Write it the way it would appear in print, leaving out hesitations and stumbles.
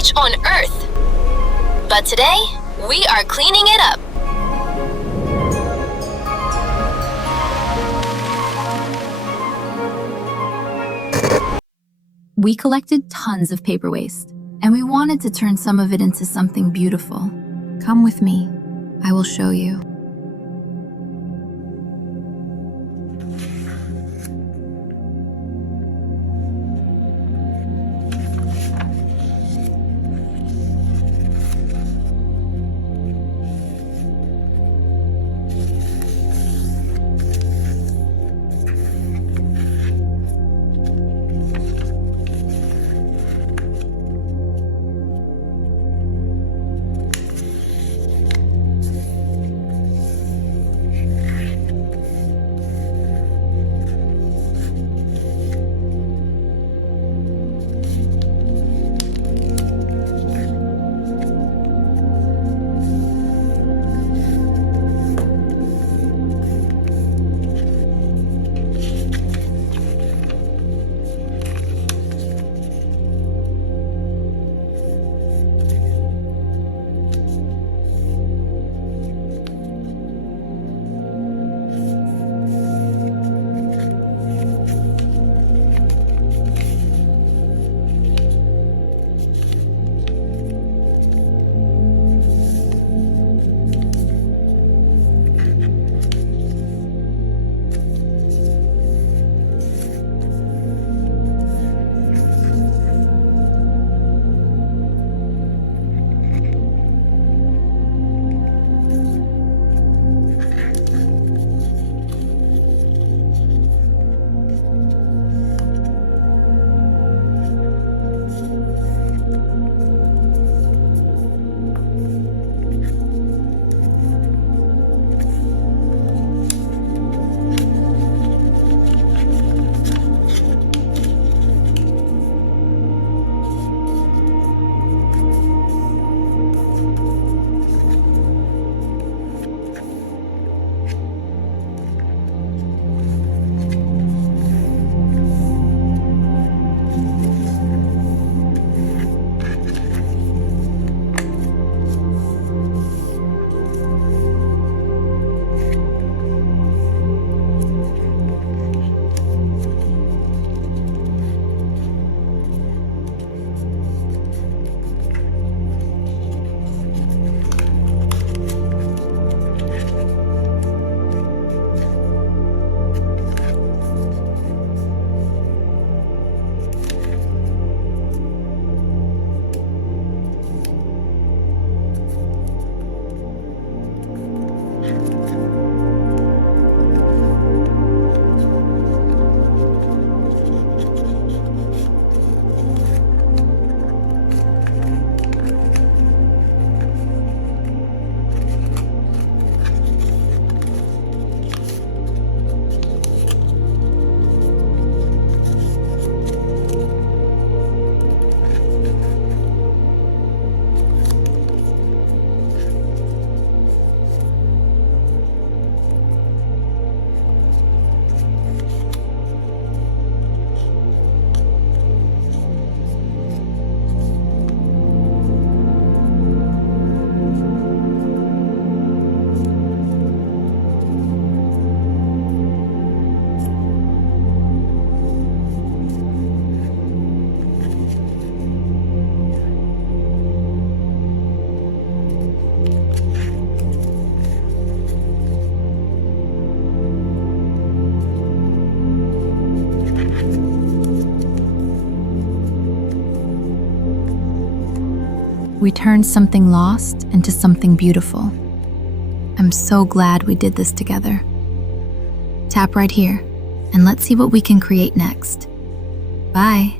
beach on Earth. But today, we are cleaning it up. We collected tons of paper waste, and we wanted to turn some of it into something beautiful. Come with me. I will show you. We turned something lost into something beautiful. I'm so glad we did this together. Tap right here, and let's see what we can create next. Bye.